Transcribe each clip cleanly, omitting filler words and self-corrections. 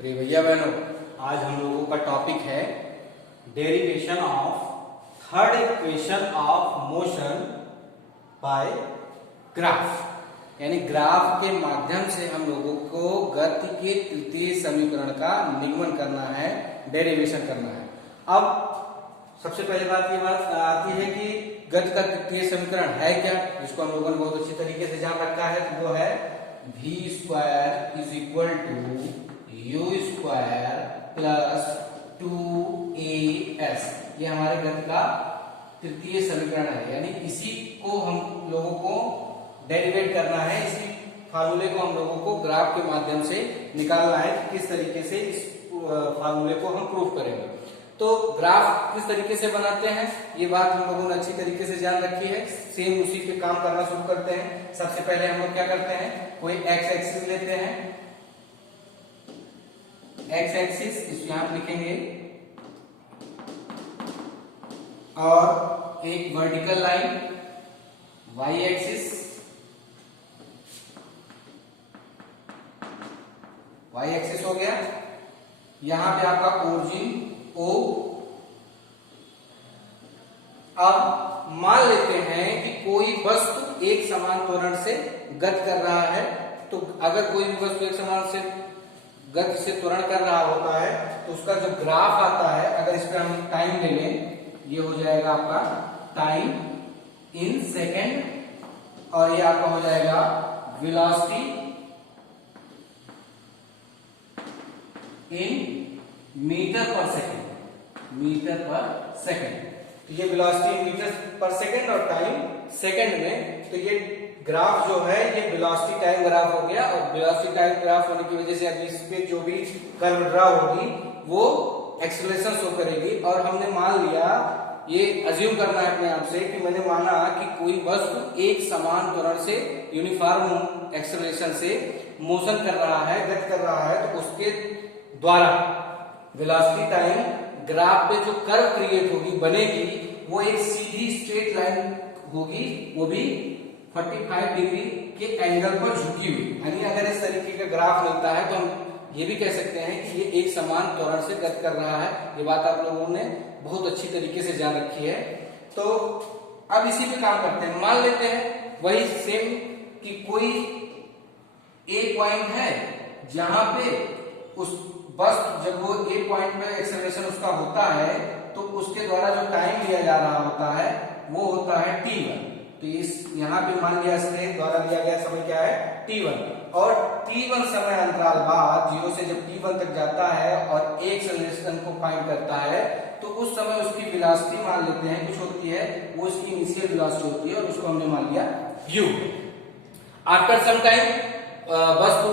प्रिय भैया बहनों, आज हम लोगों का टॉपिक है derivation of third equation of motion by graph. यानी ग्राफ के माध्यम से हम लोगों को गति के तृतीय समीकरण का निगमन करना है, डेरिवेशन करना है। अब सबसे पहले ये बात आती है कि गति का तृतीय समीकरण है क्या, जिसको हम लोगों ने बहुत अच्छी तरीके से जान रखा है। तो वो है v² is equal to u² plus 2as। ये हमारे गति का तृतीय समीकरण है। यानी इसी को हम लोगों को डेरिवेट करना है, इसी फार्मूले को हम लोगों को ग्राफ के माध्यम से निकालना है कि किस तरीके से इस फार्मूले को हम प्रूव करेंगे। तो ग्राफ किस तरीके से बनाते हैं ये बात हम लोगों ने अच्छी तरीके से जान रखी है। सेम उसी पे काम करना शुरू करते हैं। सबसे पहले हम लोग क्या करते हैं, कोई एक्स एक्सिस लेते हैं, एक्स एक्सिस इस यहां लिखेंगे और एक vertical line Y axis, Y axis हो गया। यहां पे आपका ओरिजिन O। अब मान लेते हैं कि कोई वस्तु एक समान त्वरण से गति कर रहा है। तो अगर कोई भी वस्तु एक समान से गति से त्वरण कर रहा होता है तो उसका जो ग्राफ आता है, अगर इस पर हम टाइम ले लें, ये हो जाएगा आपका टाइम इन सेकेंड और ये आपका हो जाएगा वेलोसिटी इन मीटर पर सेकेंड, मीटर पर सेकेंड। तो ये वेलोसिटी मीटर पर सेकेंड और टाइम सेकेंड में। तो ये ग्राफ जो है ये वेलोसिटी टाइम ग्राफ हो गया। और वेलोसिटी टाइम ग्राफ होने की वजह से अब इस पे जो भी कर्व ड्रा होगी वो एक्सेलरेशन शो करेगी। और हमने मान लिया, ये अज्यूम करना है अपने आप से कि मैंने माना कि कोई वस्तु एक समान त्वरण से यूनिफॉर्म एक्सेलरेशन से मोशन कर रहा है, गति कर रहा है। तो उसके द्वारा वेलोसिटी टाइम ग्राफ पे जो कर्व क्रिएट होगी, बनेगी, वो एक सीधी स्ट्रेट लाइन होगी, वो भी 45 डिग्री के एंगल पर झुकी हुई। यानी अगर इस तरीके का ग्राफ मिलता है तो हम ये भी कह सकते हैं कि ये एक समान त्वरण से गति कर रहा है। ये बात आप लोगों ने बहुत अच्छी तरीके से जान रखी है। तो अब इसी पे काम करते हैं। मान लेते हैं वही सेम कि कोई एक पॉइंट है जहां पे उस बस जब वो एक पॉइंट पे एक्सेलरेशन उसका होता है तो उसके द्वारा जो टाइम लिया जा रहा होता है वो होता है t1। तो इस यहाँ पे मान लिया इसने द्वारा लिया गया समय क्या है, t1। और t1 समय अंतराल बाद 0 से जब t1 तक जाता है और एक एक्सेलरेशन को फाइंड करता है तो उस समय उसकी वेलोसिटी मान लेते हैं कुछ होती है, वो उसकी इनिशियल वेलोसिटी होती है और उसको हमने मान लिया u। आफ्टर सम टाइम वस्तु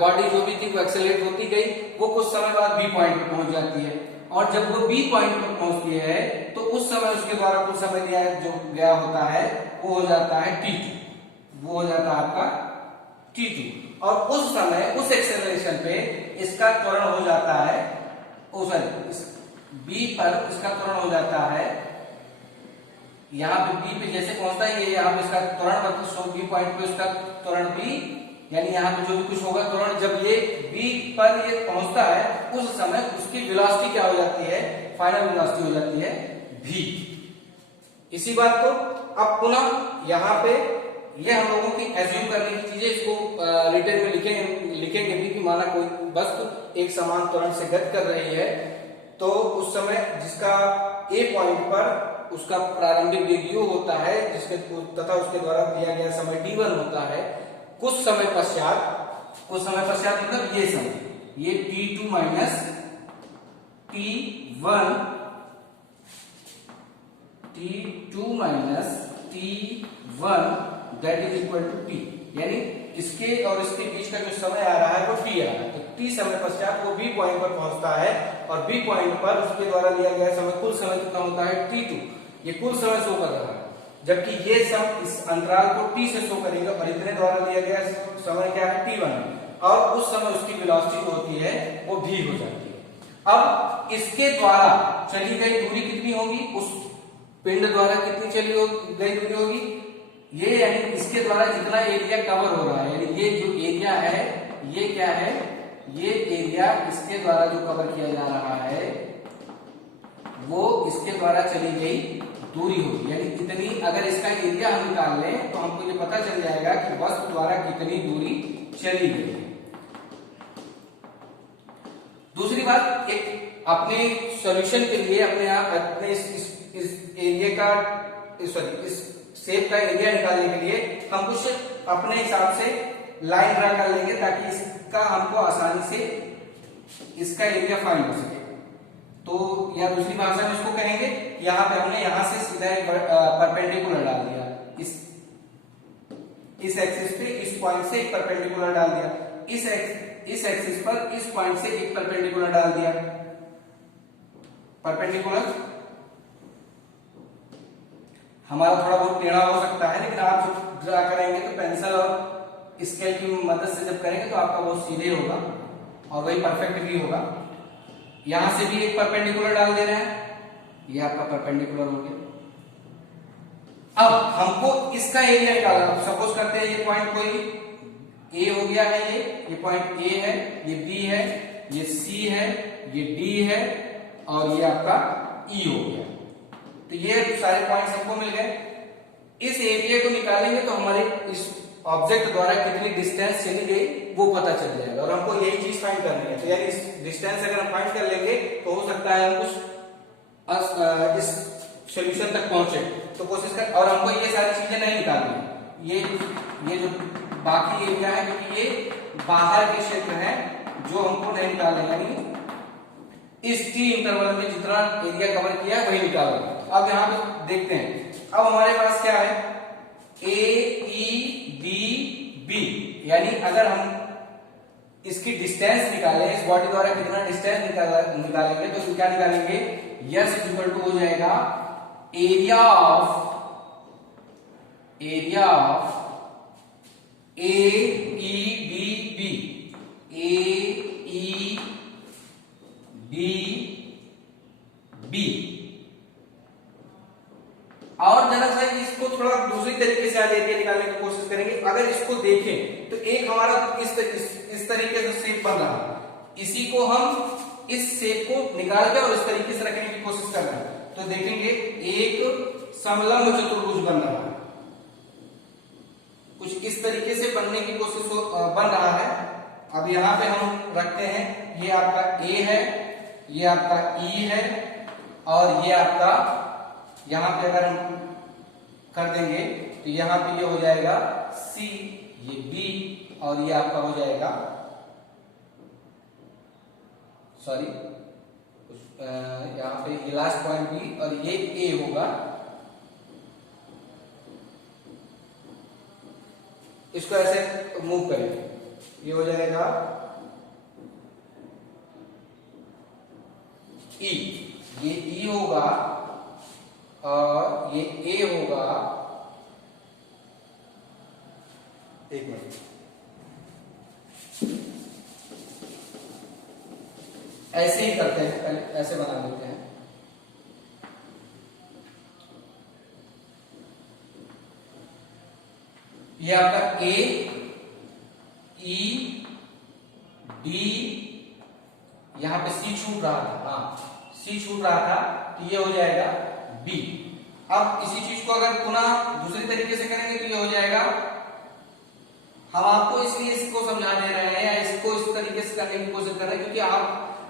बॉडी जो भी थी वो एक्सेलरेट होती गई, वो कुछ समय बाद बी पॉइंट पर पहुंच जाती है। और जब वो बी पॉइंट पर पहुंचती है तो उस समय उसके द्वारा कुछ समय लिया जो गया होता है वो हो जाता है t2, वो हो जाता है आपका t2। और उस समय उस एक्सेलरेशन पे इसका त्वरण हो जाता है, बी पर इसका त्वरण हो जाता है, यहाँ पे बी पे जैसे पहुंचता है ये यहाँ पे इसका त्वरण बी पॉइंट पे उसका त्वरण बी, यानी यहाँ पे जो भी कुछ होगा त्वरण, जब ये बी पर ये पहुंचता है उस समय उसकी वेलोसिटी क्या हो जाती है, फाइनल वेलोसिटी हो जाती है v। इसी बात को अब पुनः यहाँ पे ये हम लोगों की एज्यूम करने की चीजें, इसको रिटर्न में लिखेंगे भी कि माना कोई वस्तु एक समान त्वरण से गति कर रही है तो उस समय जिसका ए पॉइंट पर उसका प्रारंभिक वेग u होता है जिसके तथा उसके द्वारा दिया गया समय t1 होता है। कुछ समय पश्चात मतलब ये समय, ये t2 minus t1, t2 minus t1 that is equal to t। यानी इसके और इसके बीच का जो समय आ रहा है वो t आ रहा है। तो t समय पश्चात वो b पॉइंट पर पहुंचता है और b पॉइंट पर उसके द्वारा लिया गया समय, कुल समय कितना होता है t2। ये कुल समय शो कर रहा है, जबकि ये सब इस अंतराल को t से शो करेगा और इतने द्वारा लिया गया समय क्या है t1। और उस समय उसकी वेलोसिटी जो होती है वो v हो जाती है। अब इसके द्वारा चली गई दूरी कितनी होगी, उस पिंड द्वारा कितनी चली गई दूरी होगी, ये यानी इसके द्वारा जितना एरिया कवर हो रहा है, यानी ये जो एरिया है ये क्या है, ये एरिया इसके द्वारा जो कवर किया जा रहा है वो इसके द्वारा चली गई दूरी होगी, यानी इतनी। अगर इसका एरिया हम निकाल लें तो हमको ये पता चल जाएगा कि वस्तु द्वारा कितनी दूरी चली गई। दूसरी बात, एक अपने सॉल्यूशन के लिए अपने इस एरिया का इस शेप का एरिया निकालने के लिए हम कुछ अपने हिसाब से लाइन ड्रा कर लेंगे ताकि इसका हमको आसानी से इसका एरिया फाइंड हो सके। तो या दूसरी भाषा में इसको कहेंगे, यहाँ पे हमने यहाँ से सीधा एक परपेंडिकुलर डाल दिया, इस एक्सिस पे इस पॉइंट से एक परपेंडिकुलर डाल दिया, इस एक्सिस पर इस पॉइंट से एक परपेंडिकुलर डाल दिया। परपेंडिकुलर हमारा थोड़ा बहुत टेढ़ा हो सकता है, लेकिन आप जब ड्रा करेंगे तो पेंसिल और स्केल की मदद से जब करेंगे तो आपका बहुत सीधे होगा और वही परफेक्ट भी होगा। यहां से भी एक परपेंडिकुलर डाल दे रहे हैं, ये आपका परपेंडिकुलर हो गया। अब हमको इसका एरिया निकालना, सपोज करते हैं ये पॉइंट कोई ए हो गया है, ये पॉइंट ए है, ये बी है, ये सी है, ये डी है और ये आपका ई हो गया। तो ये सारे पॉइंट्स हमको मिल गए। इस एरिया को निकालेंगे तो हमारे इस ऑब्जेक्ट द्वारा कितनी डिस्टेंस चली गई वो पता चल जाएगा और हमको यही चीज फाइंड करनी है। तो यानी इस डिस्टेंस अगर हम फाइंड कर लेंगे तो हो सकता है हम कुछ इस सॉल्यूशन तक पहुंचे, तो कोशिश कर। और हमको ये सारी चीजें नहीं निकालनी, ये जो बाकी एरिया है क्योंकि ये बाहर के क्षेत्र है जो हमको नहीं निकालना, यानी इस टी इंटरवल में जितना एरिया कवर किया है वही निकालना। अब यहाँ पे देखते हैं, अब हमारे पास क्या है, ए ई बी बी, यानी अगर हम इसकी डिस्टेंस निकालें, इस बॉडी द्वारा कितना डिस्टेंस निकालेंगे तो क्या निकालेंगे, यस इक्वल टू हो जाएगा area of A E B B, A E B B. और जरा सा इसको थोड़ा दूसरी तरीके से आज एरिया निकालने की कोशिश करेंगे। अगर इसको देखें तो एक हमारा इस तरीके से शेप बन रहा है, इसी को हम इस शेप को निकाल के और इस तरीके से रखने की कोशिश कर रहे हैं तो देखेंगे एक समलंब चतुर्भुज बन रहा है, कुछ इस तरीके से बनने की कोशिश बन रहा है। अब यहाँ पे हम रखते हैं, ये आपका ए है, ये आपका ई है और ये आपका, यहाँ पे अगर हम कर देंगे तो यहाँ पे ये हो जाएगा सी, ये बी और ये आपका हो जाएगा, सॉरी यहाँ पे ये लास्ट पॉइंट बी और ये ए होगा। इसको ऐसे मूव करेंगे, ये हो जाएगा ई, ये ई होगा और ये ए होगा। एक मिनट, ऐसे ही करते हैं, पहले ऐसे बना लेते हैं। ये आपका ए ई डी, यहां पे सी छूट रहा था, हाँ सी छूट रहा था तो ये हो जाएगा बी। अब इसी चीज को अगर पुनः दूसरी तरीके से करेंगे तो ये हो जाएगा, हम आपको इसलिए इसको समझा दे रहे हैं या इसको इस तरीके से करने की कोशिश कर रहे हैं क्योंकि आप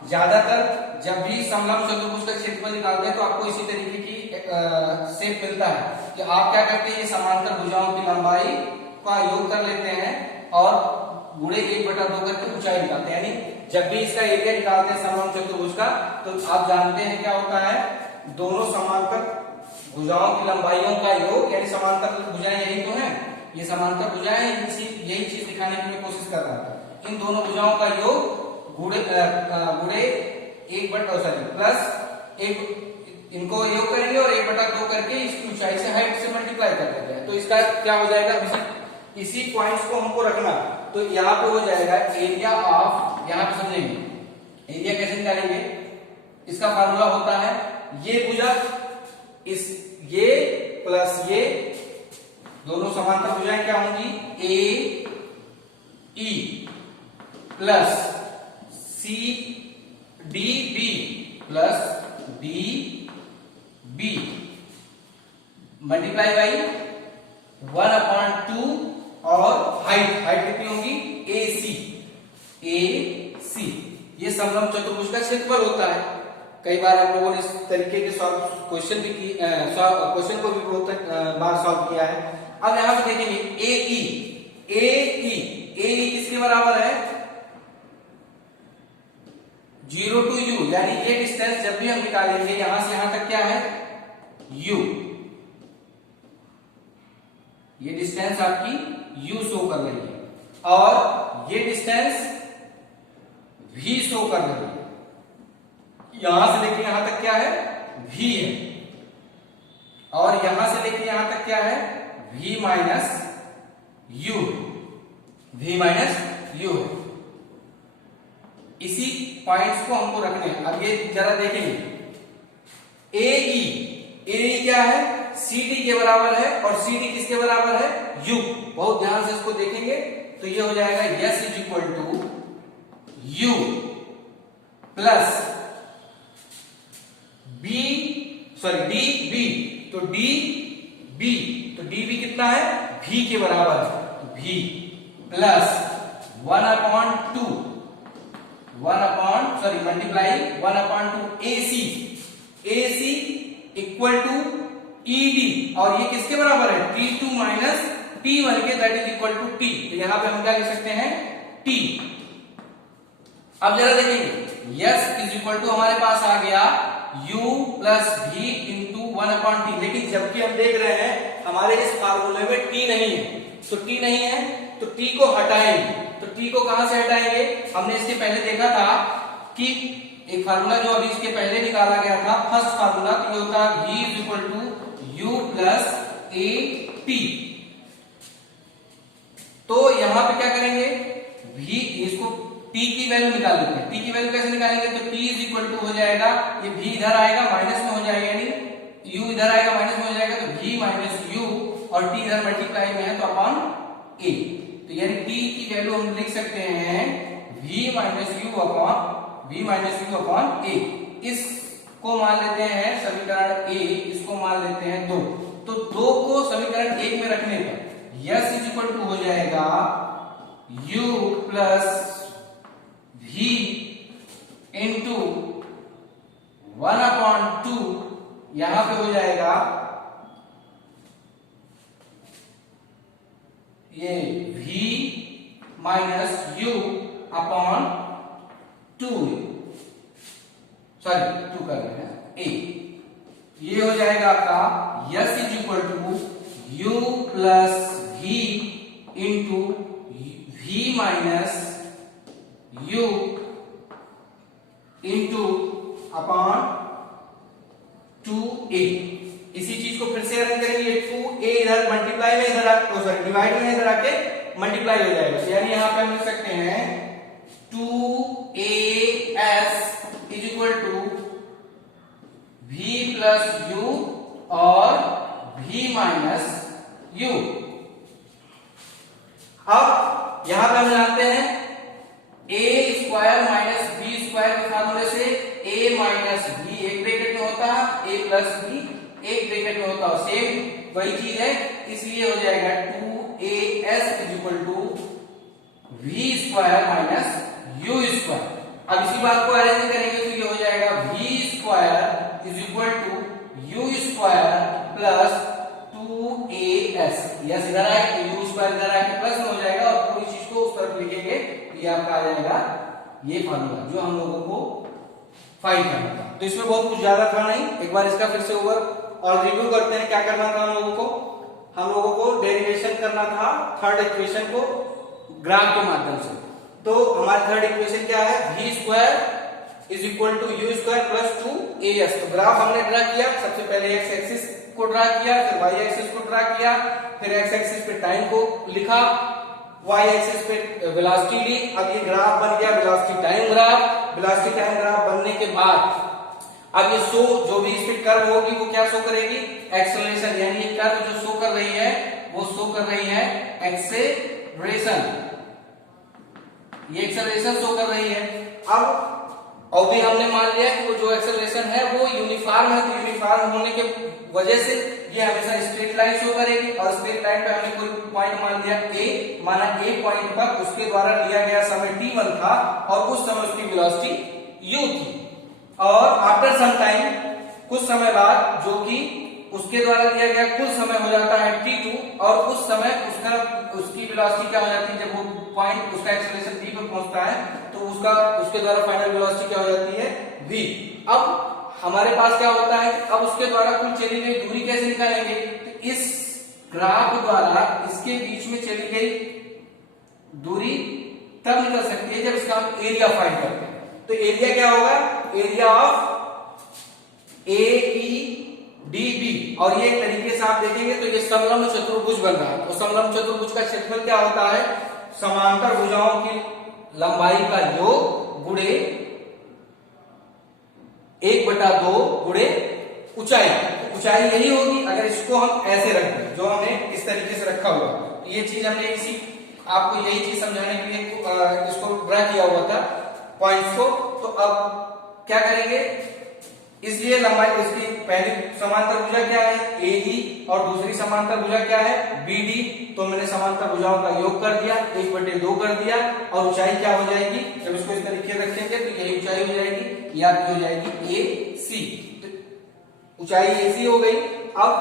ज्यादातर जब भी समलंब चतुर्भुज का क्षेत्रफल निकालते हैं तो आपको इसी तरीके की शेप मिलता है कि आप क्या करते हैं, ये समांतर भुजाओं की लंबाई का योग कर लेते हैं और गुणे 1/2 करके ऊंचाई निकालते हैं। यानी जब भी इसका एरिया निकालते हैं समलंब चतुर्भुज का तो आप जानते हैं क्या होता है, दोनों समांतर भुजाओं की लंबाइयों का योग, यानी समांतर भुजाएं यही तो है, ये समांतर भुजाएं, यही चीज दिखाने की मैं कोशिश कर रहा था। इन दोनों भुजाओं का योग गुणे 1/2 प्लस एक, इनको योग करेंगे और 1/2 करके इसकी ऊंचाई से हाइट से मल्टीप्लाई कर देते हैं। तो इसका क्या हो जाएगा, इसी पॉइंट्स को हमको रखना, तो यहाँ पे हो जाएगा एरिया ऑफ, यहाँ पे समझेंगे एरिया कैसे निकालेंगे, इसका फार्मूला होता है ये भुजा इस ये प्लस ये, दोनों समांतर भुजाएं क्या होंगी, A E plus C D B plus D B multiply by 1/2 और हाइट कितनी होगी ए सी। ये समलंब चतुर्भुज का क्षेत्रफल होता है। कई बार आप लोगों ने इस तरीके के क्वेश्चन को भी बहुत बार सॉल्व किया है। अब यहां पे देखेंगे ए किसके बराबर है 0 to u, यानी ये डिस्टेंस जब भी हम निकालेंगे यहां से यहां तक क्या है u, ये डिस्टेंस आपकी u शो कर रही है और ये डिस्टेंस v शो कर रही है। यहां से लेके यहां तक क्या है v है और यहां से लेके यहां तक क्या है v माइनस u है। इसी पॉइंट्स को हमको रखने हैं। अब ये जरा देखेंगे ए क्या है CD के बराबर है और CD किसके बराबर है U। बहुत ध्यान से इसको देखेंगे तो ये हो जाएगा S is equal to U plus DB। तो DB कितना है V के बराबर है V plus 1/2 AC equal to ED और ये किसके बराबर है T2 माइनस T1 के, that is equal to T। तो यहां पे हम क्या लिख सकते हैं T। अब जरा देखेंगे S इज इक्वल टू हमारे पास आ गया U plus V into 1/T, लेकिन जबकि हम देख रहे हैं हमारे इस फार्मूले में T नहीं है, तो T नहीं है तो T को हटाएंगे। तो T को कहां से हटाएंगे, हमने इसके पहले देखा था कि एक फार्मूला जो अभी इसके पहले निकाला गया था फर्स्ट फार्मूला, तो ये होता है V is equal to U plus AT। तो यहां पे क्या करेंगे V, इसको T की वैल्यू निकाल लेते हैं। T की वैल्यू कैसे निकालेंगे, तो T इज इक्वल टू हो जाएगा, ये V इधर आएगा माइनस में हो जाएगा, यानी U इधर आएगा माइनस में हो जाएगा, तो V माइनस U और T इधर मल्टीप्लाई में है तो अपॉन A। तो यानी T की वैल्यू हम लिख सकते हैं V minus U upon A। इसको मान लेते हैं समीकरण A, इसको मान लेते हैं 2। तो 2 को समीकरण 1 में रखने पर S इज इक्वल टू हो जाएगा U प्लस V इंटू 1/2, यहां पे हो जाएगा ये V माइनस U अपॉन 2 कर रहे हैं A। ये हो जाएगा आपका S is equal to U plus V into V minus U into upon 2A। इसी चीज को फिर से अरेंज करेंगे, 2A इधर मल्टीप्लाई में इधर डिवाइड में इधर आके मल्टीप्लाई हो जाएगा। यानी यहां पे हम लिख सकते हैं 2AS is equal to V plus U और V माइनस U। अब यहां पे हम जानते हैं A square minus B square के फार्मूले से A माइनस B एक ब्रैकेट में होता है, A प्लस B एक ब्रैकेट में होता है, सेम वही चीज है, इसलिए हो जाएगा 2AS is equal to V square minus U square. अब इसी बात को अरेंज करेंगे तो ये हो जाएगा V square is equal to U square plus 2AS। Yes इधर आए U स्क्वायर इधर आके प्लस में हो जाएगा और पूरी चीज को उस तरफ लिखेंगे तो ये आपका आ जाएगा ये फार्मूला जो हम लोगों को फाइंड करना था। तो इसमें बहुत कुछ ज्यादा था नहीं, एक बार इसका फिर से ओवर और रिव्यू करते हैं। क्या करना था हम लोगों को डेरिवेशन करना था थर्ड इक्वेशन को ग्राफ के माध्यम से। तो हमारी थर्ड इक्वेशन क्या है, V square is equal to U square plus 2AS। तो ग्राफ हमने ड्रा किया, सबसे पहले x एक्सिस को ड्रा किया, फिर y एक्सिस को ड्रा किया, फिर x एक्सिस पे टाइम को लिखा, y एक्सिस पे वेलोसिटी ली। अब ये ग्राफ बन गया velocity time graph. Velocity time graph बनने के बाद अब ये जो भी इस पे कर्व होगी वो क्या शो करेगी, एक्सेलरेशन, यानी ये कर्व जो शो कर रही है वो शो कर रही है एक्सेलरेशन, ये एक्सेलरेशन शो कर रही है। अब और भी हमने मान लिया कि वो जो एक्सेलरेशन है वो यूनिफॉर्म है, तो यूनिफॉर्म होने के वजह से ये हमेशा स्ट्रेट लाइन शो करेगी, और स्ट्रेट लाइन पे हमने कोई पॉइंट मान लिया ए, माना ए पॉइंट पर उसके द्वारा लिया गया समय t1 था और उस समय उसकी वेलोसिटी u थी, और आफ्टर सम टाइम कुछ समय बाद जो कि उसके द्वारा लिया गया कुल समय हो जाता है t2, और उस समय उसकी वेलोसिटी क्या हो जाती है, जब वो पॉइंट उसका एक्सेलरेशन v पे पहुंचता है तो उसके द्वारा फाइनल वेलोसिटी क्या हो जाती है v। अब हमारे पास क्या होता है, अब उसके द्वारा कुल चली गई दूरी कैसे निकालेंगे, तो इस ग्राफ द्वारा इसके बीच में चली गई दूरी तब निकल सकती है जब इसका हम एरिया फाइंड करते हैं। तो एरिया क्या होगा, एरिया ऑफ AEDB, और ये एक तरीके से आप देखेंगे तो ये समलंब चतुर्भुज बन रहा है। तो समलंब चतुर्भुज का क्षेत्रफल क्या होता है, समांतर भुजाओं की लंबाई का योग गुणे 1/2 गुणे ऊंचाई। तो ऊंचाई यही होगी अगर इसको हम ऐसे रख दें, जो हमने इस तरीके से रखा हुआ। तो ये चीज हमने इसी आपको यही चीज समझाने के लिए इसको ड्रा किया हुआ था पॉइंट्स को। तो अब क्या करेंगे, इसलिए लंबाई इसकी पहली समांतर भुजा क्या है AE और दूसरी समांतर भुजा क्या है BD। तो मैंने समांतर भुजाओं का योग कर दिया, 1/2 कर दिया, और ऊंचाई क्या हो जाएगी, जब इसको इस तरीके रखेंगे तो यही ऊंचाई हो जाएगी, या हो जाएगी AC। तो ऊंचाई AC हो गई। अब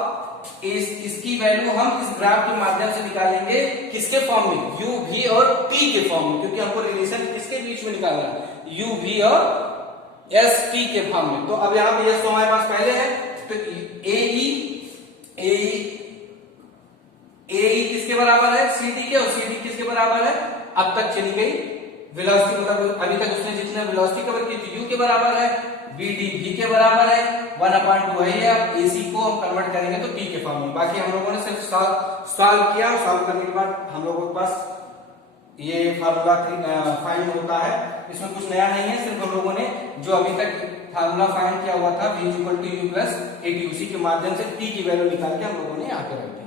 इसकी वैल्यू हम इस ग्राफ के माध्यम से निकालेंगे, किसके फॉर्म में, U V और T के फॉर्म में, क्योंकि हमको रिलेशन किसके बीच में निकालना है, U V और S T के फॉर्म में। तो अब यहाँ पे S तो हमारे पास पहले है, तो AE किसके बराबर है CD के, और CD किसके बराबर है, अब तक चली गई वेलोसिटी, मतलब अभी तक उसने जितने वेलोसिटी कवर की थी U के बराबर है, BD V के बराबर है, 1/2 है। अब AC को हम कन्वर्ट करेंगे तो T के फॉर्म में। बाकी हम लोगों ने सिर्फ सॉल्व किया, और सॉल्व करने के बाद हम लोगों के पास ये फार्मूला फाइंड होता है। इसमें कुछ नया नहीं है, सिर्फ हम लोगों ने जो अभी तक फार्मूला फाइंड किया हुआ था V = U + AT, उसी के माध्यम से T की वैल्यू निकाल के हम लोगों ने यहाँ पे रख दी।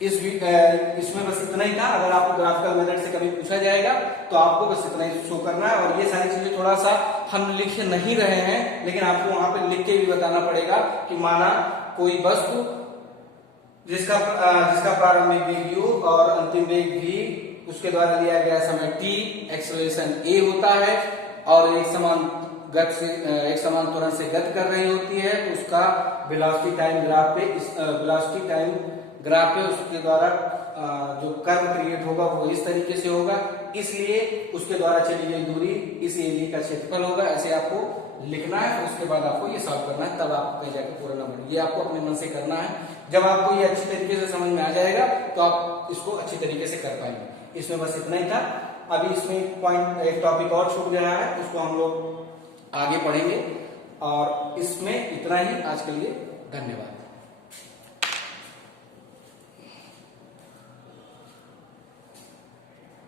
इसमें बस इतना ही था। अगर आपको ग्राफिकल मेथड से कभी पूछा जाएगा तो आपको बस इतना ही शो करना है, और ये सारी चीजें थोड़ा सा हम लिख नहीं रहे हैं, लेकिन आपको वहां पे लिख के भी बताना पड़ेगा कि माना कोई वस्तु जिसका प्रारंभिक वेग u और अंतिम वेग v, उसके द्वारा लिया गया समय t, एक्सेलरेशन a होता है, और एक समान त्वरण से गति कर रही होती है, तो उसका वेलोसिटी टाइम ग्राफ पे उसके द्वारा जो कर्व क्रिएट होगा वो इस तरीके से होगा, इसलिए उसके द्वारा चली गई दूरी इस एरिया का क्षेत्रफल होगा। ऐसे आपको लिखना है, उसके बाद आपको ये सॉल्व करना है, तब आपको कहीं जाके पूरा नंबर, ये आपको अपने मन से करना है। जब आपको ये अच्छी तरीके से समझ में आ जाएगा तो आप इसको अच्छी तरीके से कर पाएंगे। इसमें बस इतना ही था। अभी इसमें एक टॉपिक और छूट गया है, उसको हम लोग आगे पढ़ेंगे, और इसमें इतना ही आज के लिए। धन्यवाद।